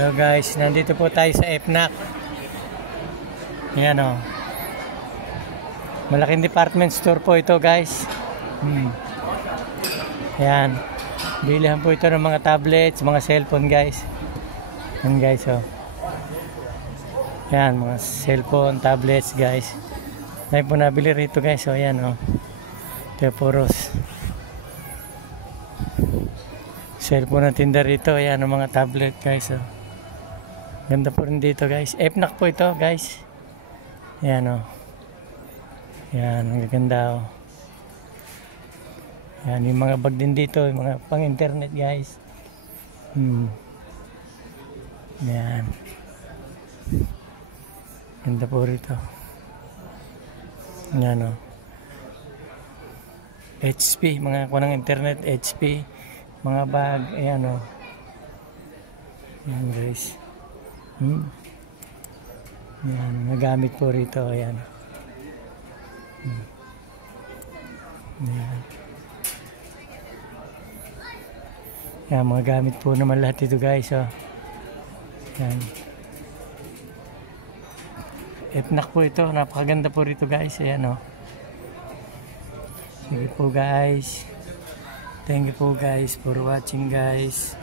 Hello guys, nandito po tayo sa FNAC. Ayan o. Malaking department store po ito guys. Ayan. Bilihan po ito ng mga tablets, mga cellphone guys. Ayan guys o. Ayan, mga cellphone, tablets guys. Dahil po nabili rito guys o. Ayan o. Ito puros cellphone na tinda rito. Ayan ang mga tablet guys o. Ganda po rin dito guys. FNAC po ito guys. Ayan o. Ayan, ang ganda o. Ayan, yung mga bag din dito, yung mga pang internet guys. Ayan. Ganda po rito. Ayan o. HP, mga kunang internet, HP. Mga bag, ayan o. Ayan guys. Ayan, nagamit po rito. Ayan. Ayan. Ayan, mga gamit po naman lahat ito guys. Oh. Ayan. FNAC po ito. Napakaganda po rito guys. Ayan o. Sige po guys. Thank you po guys for watching guys.